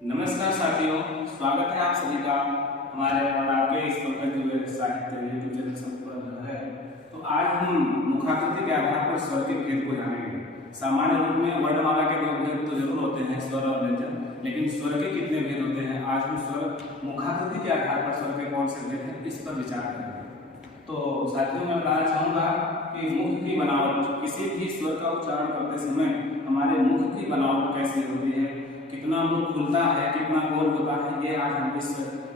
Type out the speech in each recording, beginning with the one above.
नमस्कार साथियों, स्वागत है आप सभी का हमारे और आपके स्पोकन इंग्लिश साहित्य यूट्यूब चैनल संपूर्ण है। तो आज हम मुखाकृति के आधार पर स्वर के भेद को जानेंगे। सामान्य रूप में वर्णमाला के दो भेद तो जरूर होते हैं, स्वर और व्यंजन, लेकिन स्वर के कितने भेद होते हैं? आज हम स्वर मुखाकृति के आधार पर स्वर के कौन से भेद हैं इस पर विचार करेंगे। तो साथियों, मैं बताना चाहूँगा कि मुख की बनावट, किसी भी स्वर का उच्चारण करते समय हमारे मुख की बनावट कैसी होती है, कितना मुख खुलता है, कितना गोल होता है, ये आज हम इस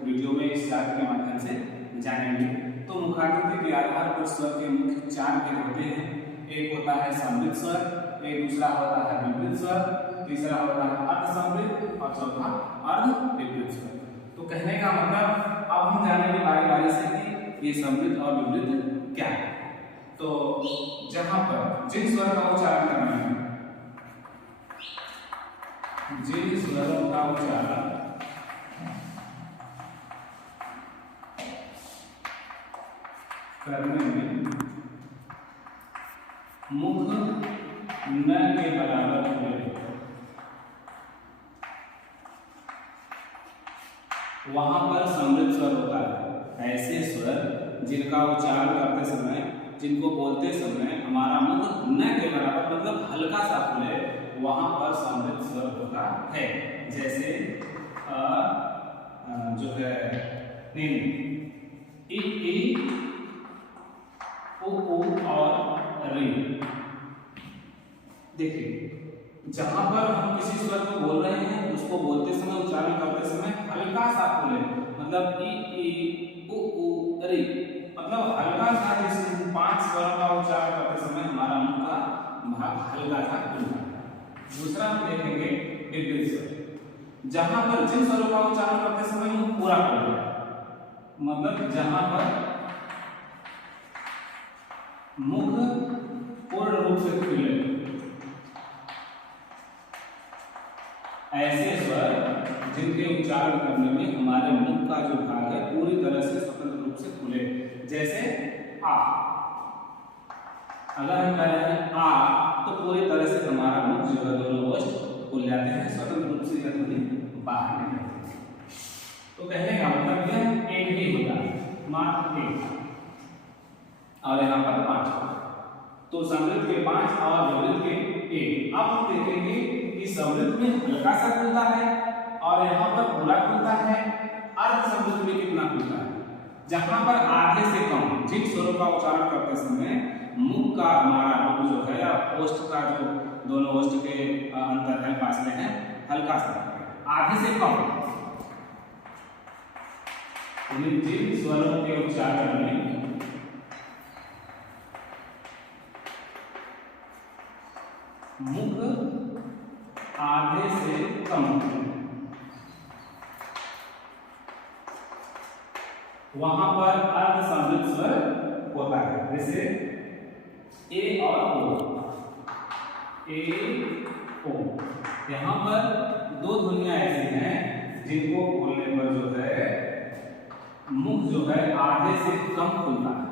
वीडियो में इस चार्ट के माध्यम से जानेंगे। तो मुखाकृति के आधार पर स्वर के मुख्य चार भेद होते हैं। एक होता है समृद्ध स्वर, एक दूसरा होता है विपरीत स्वर, तीसरा होता है अर्ध समृद्ध और चौथा अर्ध विपरीत स्वर। तो कहने का मतलब अब हम जानेंगे बारी बारी से कि ये समृद्ध और विपरीत क्या है। तो जहां पर जिन स्वर का उच्चारण करना है, जिन स्वरों का उच्चारण करने में मुख न के बराबर हुए, वहां पर समृद्ध स्वर होता है। ऐसे स्वर जिनका उच्चारण करते समय, जिनको बोलते समय हमारा मुख न के बराबर मतलब हल्का सा खुले, वहां पर समृद्ध स्वर होता है। जैसे जो है नीन, ई, उ और री। देखिए, जहां पर हम किसी स्वर को बोल रहे हैं, उसको बोलते समय, उच्चारण करते समय हल्का सा खुले, मतलब ई, उ, री, मतलब हल्का सा। जैसे 5 स्वरों का उच्चारण करते समय हमारा मुंह का भाग हल्का सा खुलता है। दूसरा हम देखेंगे विपरीत स्वर, जहां पर जिन स्वरों का उच्चारण करते समय मुंह पूरा खुल जाए, मतलब जहां पर मुख पूर्ण रूप से खुले, ऐसे स्वर जिनके उच्चारण करने में हमारे मुख का जो भाग है पूरी तरह से स्वतंत्र रूप से खुले। जैसे आ, अगर हम कह रहे हैं आ, तो पूरी तरह से हमारा मुख जो है दोनों ओष्ठ खुल जाते हैं, स्वतंत्र रूप से यह ध्वनि बाहर निकलती है। तो कहने का मतलब यह एक ही होता है, मात्र एक, और यहाँ पर 5। तो समृद्ध के 5 और विपरीत के 1। अब हम देखेंगे कि समृद्ध में हल्का सा खुलता है और यहाँ पर पूरा खुलता है। अर्ध समृद्ध में कितना खुलता है? जहां पर आधे से कम, जिन स्वरों का उच्चारण करते समय मुख का हमारा मुख जो है, ओष्ठ का जो दोनों ओष्ठ के अंतर है, फासले हैं, हल्का सा आधे से कम, जिन स्वरों के उच्चारण में मुख आधे से कम, वहां पर अर्ध समृद्ध स्वर होता है। जैसे ए और ओ, ए ओ। यहां पर दो ध्वनियां ऐसी हैं जिनको बोलने पर जो है मुख जो है आधे से कम खुलता है।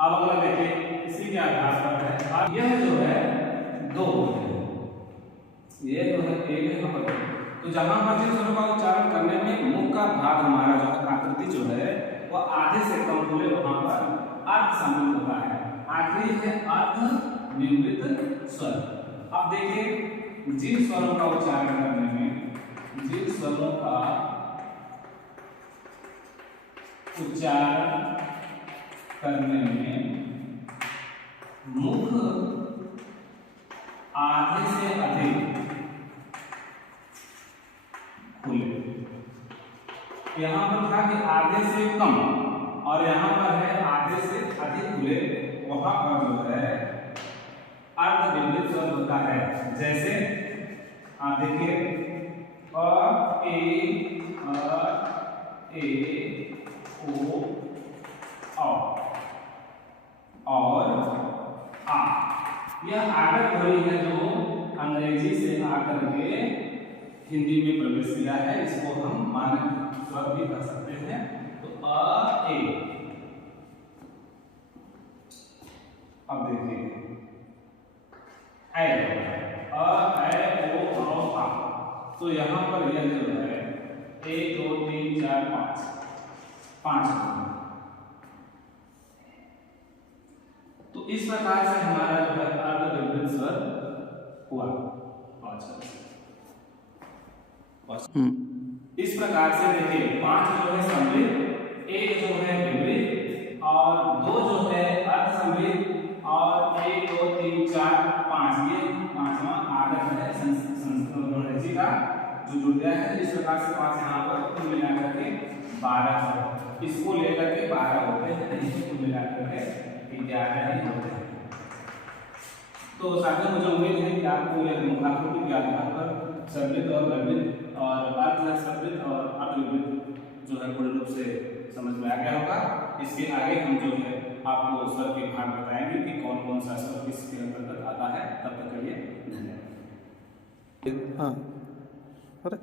अब अगला देखिए, इसी के आधार पर है, यह जो है 2, ये जो है एक है, यहाँ पर। तो जहां पर जिन स्वरों का उच्चारण करने में मुख का भाग हमारा जो है, आकृति जो है वह आधे से कम खुले, वहां पर अर्ध समृद्ध होता है। आखिरी है अर्ध विपरीत स्वर। अब देखिए, जिन स्वरों का उच्चारण करने में, जिन स्वरों का उच्चारण करने में मुख आधे से अधिक खुले, यहाँ पर था कि आधे से कम और यहाँ पर है आधे से अधिक खुले, वहां पर जो है अर्ध विपरीत स्वर होता है। जैसे आप देखिए, अ, ए, ओ, और आ। यह आगत ध्वनि है जो अंग्रेजी से आकर के हिंदी में प्रवेश किया है। इसको हम मानक स्वर भी कह सकते हैं। तो अ, ए, अब देखिए ऐ अ ऐ ओ आ, तो यहाँ पर यह जो है 1 2 3 4 5 5। तो इस प्रकार से हमारा जो है अर्धविभक्त स्वर हुआ। इस प्रकार से देखिए 5 जो है समृद्ध, 1 जो है विपरीत और 2 जो है अर्ध समृद्ध और 1 2 3 4 5 ये पांचवा आगत है संस्कृत का जो जुड़ गया है। इस प्रकार से 5 यहाँ पर कुल मिलाकर के 12 है। इसको लेकर के 12 होते हैं, नहीं कुल मिलाकर के 11 ही होते हैं। तो साथियों मुझे उम्मीद है कि आपको यह मुखाकृति के आधार पर समृद्ध और विपरीत और अर्ध समृद्ध और अर्धविपरीत जो है पूर्ण रूप से समझ में आ गया होगा। इसके आगे हम जो है आपको स्वर के भाग बताएंगे कि कौन कौन सा स्वर किसके अंतर्गत आता है। तब तक के लिए धन्यवाद। हाँ। अरे